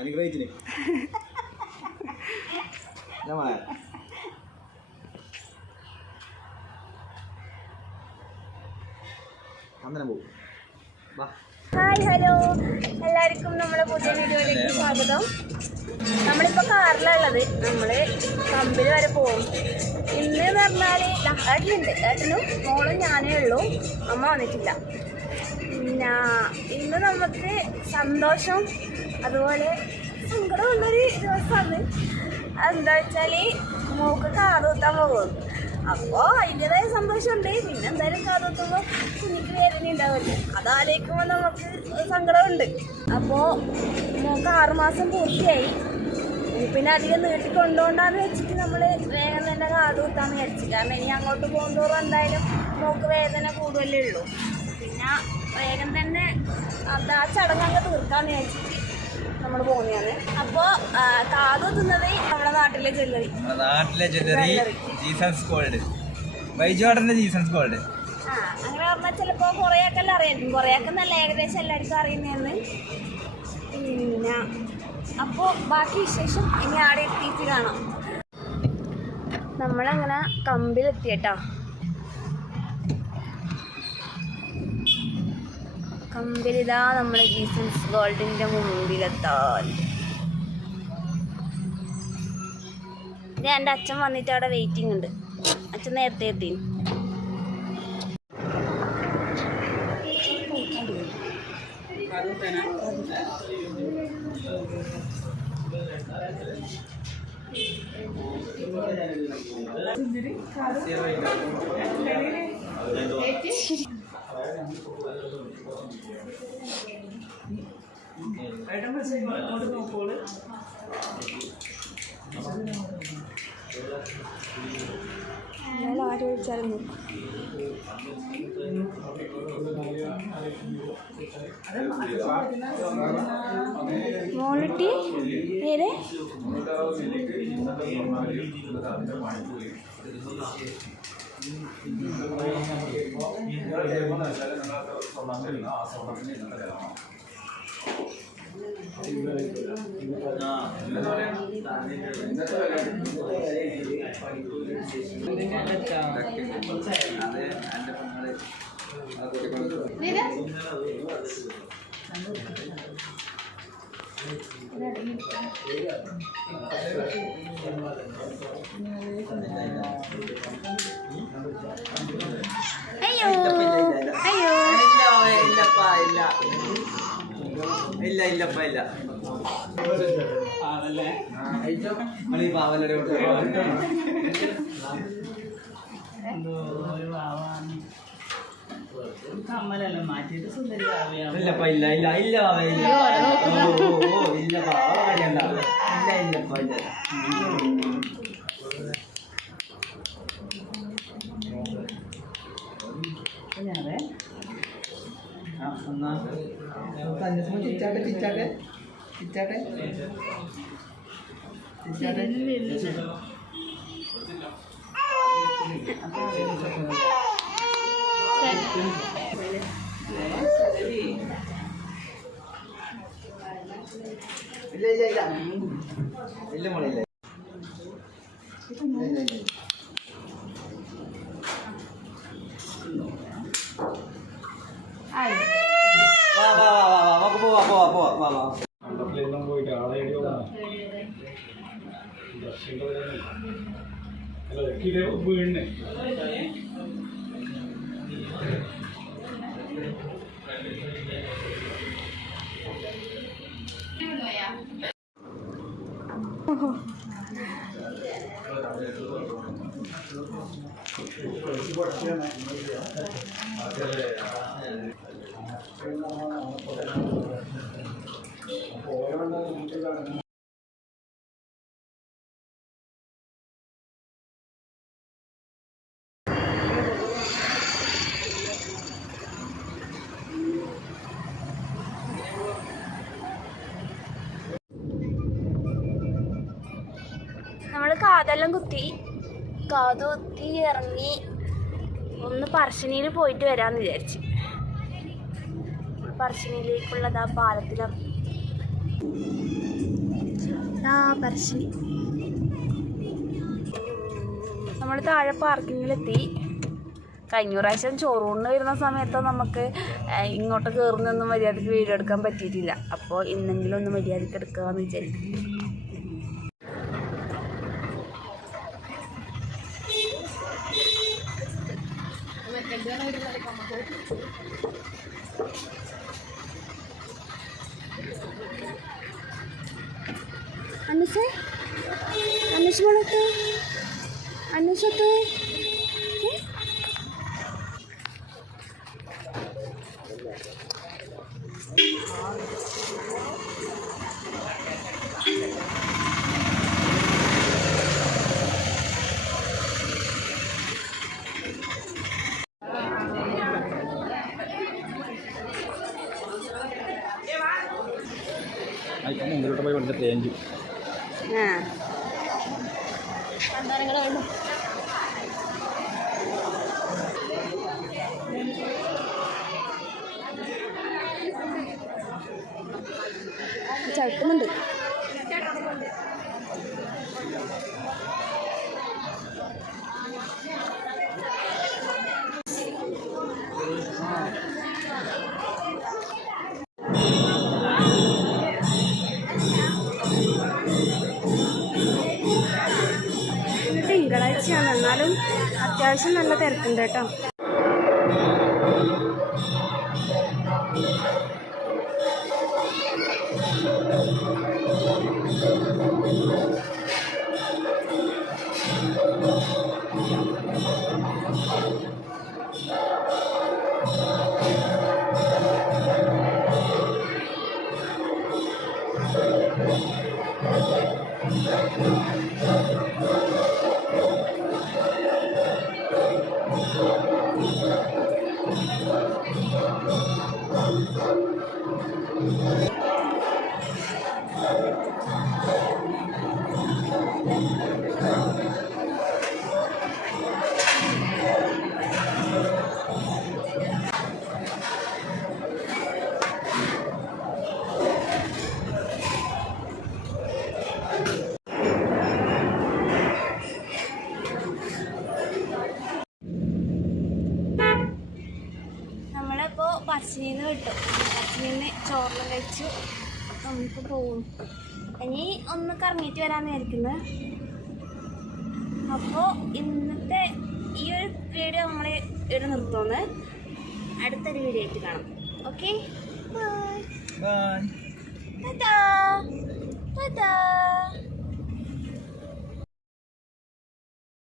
അനുഗ്രഹിച്ചിന് hi hello എല്ലാവർക്കും നമ്മുടെ പുതിയ വീഡിയോയിലേക്ക് സ്വാഗതം. നമ്മളിപ്പോൾ കാറിലുള്ളത്, നമ്മൾ കമ്പിൽ വരെ പോകും. ഇന്ന് എന്ന് പറഞ്ഞാൽ ഏട്ടനുണ്ട്, ഏട്ടനും മോളും ഞാനേ ഉള്ളൂ, അമ്മ വന്നിട്ടില്ല. പിന്നെ ഇന്ന് നമുക്ക് സന്തോഷം അതുപോലെ സങ്കടമുള്ളൊരു ദിവസമാണ്. അതെന്താ വെച്ചാൽ മോൾക്ക് കാതുകുത്താൻ പോകും. അപ്പോൾ അതിൻ്റെതായ സന്തോഷമുണ്ട്. പിന്നെ എന്തായാലും കാതുകുത്തുമ്പോൾ കുഞ്ഞിക്ക് വേദന ഉണ്ടാവില്ല, അതാലോചിക്കുമ്പോൾ നമുക്ക് സങ്കടമുണ്ട്. അപ്പോൾ മോൾക്ക് 6 മാസം പൂർത്തിയായി. പിന്നെ അധികം നീട്ടി കൊണ്ടുപോകണ്ടെന്ന് വെച്ചിട്ട് നമ്മൾ വേഗം തന്നെ കാതുകുത്താന്ന് വിചാരിച്ചു. കാരണം ഇനി അങ്ങോട്ട് പോകുന്തോറും എന്തായാലും മോൾക്ക് വേദന കൂടുതലേ ഉള്ളൂ. പിന്നെ വേഗം തന്നെ ആ ചടങ്ങൊക്കെ തീർക്കാമെന്ന് വിചാരിച്ചിട്ട് നമ്മൾ പോകുന്നതാണ്. അപ്പോൾ കാതുകുത്തുന്നത് നമ്മുടെ നാട്ടിലെ ജ്വല്ലറി ജീസസ് ഗോൾഡ്, ബൈജോടന്റെ ജീസസ് ഗോൾഡ്. അങ്ങനെ പറഞ്ഞാൽ ചിലപ്പോൾ കുറേയൊക്കെ എല്ലാം അറിയാം, കുറേയൊക്കെ നല്ല ഏകദേശം എല്ലാവർക്കും അറിയുന്നതെന്ന്. പിന്നെ അപ്പോൾ ബാക്കി വിശേഷം ഇനി ആടെ എത്തിയിട്ട് കാണാം. നമ്മളങ്ങനെ കമ്പിലെത്തിയേട്ടാ. കമ്പിലിതാ നമ്മൾ ജീസസ് ഗോൾഡിൻ്റെ മുമ്പിലെത്താൻ. ഇത് എൻ്റെ അച്ഛൻ വന്നിട്ട് അവിടെ വെയിറ്റിംഗ് ഉണ്ട്. അച്ഛൻ നേരത്തെ എത്തി. ആര് വിളിച്ചായിരുന്നു? മോളിട്ടി നേരെ അയ്യോ അയ്യോ ഇല്ല ഇല്ലപ്പ ഇല്ല പാവലടെ കമ്മലെല്ലാം മാറ്റിയിട്ട് സുന്ദരി ഇല്ലപ്പ ഇല്ല ഇല്ല ഇല്ല പാവ ഇല്ല ഇല്ല പാവ ഇല്ല ഇല്ലപ്പ ഇല്ല. ചിച്ചാട്ടെ ചിച്ചാട്ടെ ചിച്ചാട്ടെ ചിച്ചാട്ടെ ഇല്ല ഇല്ല ഇല്ല ഇല്ല മോളില്ല. പോയിട്ട് ആളെ വീണ് നമ്മൾ കാതെല്ലാം കുത്തി ഇറങ്ങി ഒന്ന് പറശ്ശിനിയിൽ പോയിട്ട് വരാമെന്ന് വിചാരിച്ചു. പറശ്ശിനിയിലേക്കുള്ളത് ആ പാലത്തിലാണ്. പറശ്ശിനി. നമ്മൾ താഴെ പാർക്കിങ്ങിലെത്തി. കഴിഞ്ഞ പ്രാവശ്യം ചോറൂണിന് വരുന്ന സമയത്ത് നമുക്ക് ഇങ്ങോട്ട് കയറുന്നൊന്നും മര്യാദയ്ക്ക് വീഡിയോ എടുക്കാൻ പറ്റിയിട്ടില്ല. അപ്പോൾ ഇന്നെങ്കിലും ഒന്ന് മര്യാദയ്ക്ക് എടുക്കാമെന്ന് വിചാരിക്കും. അന്വേഷത്ത് മുമ്പിലോട്ട് പോയി കൊണ്ട് തേഞ്ചു. ചവിട്ടുന്നുണ്ട്. തിങ്കളാഴ്ചയാണ്, എന്നാലും അത്യാവശ്യം നല്ല തിരക്കുണ്ട് കേട്ടോ. നമ്മളിപ്പോൾ പറശ്ശിനിയിൽ നിന്ന് വിട്ടു. പറശ്ശിനിയിൽ നിന്ന് ചോറിലും കഴിച്ചു. നമുക്ക് പോകും. ഇനി ഒന്ന് കറങ്ങിയിട്ട് വരാമെന്ന് വിചാരിക്കുന്നത്. അപ്പോൾ ഇന്നത്തെ ഈ ഒരു വീഡിയോ നമ്മൾ ഇവിടെ നിർത്തുന്നു. അടുത്തൊരു വീഡിയോ ആയിട്ട് കാണാം. Okay, by.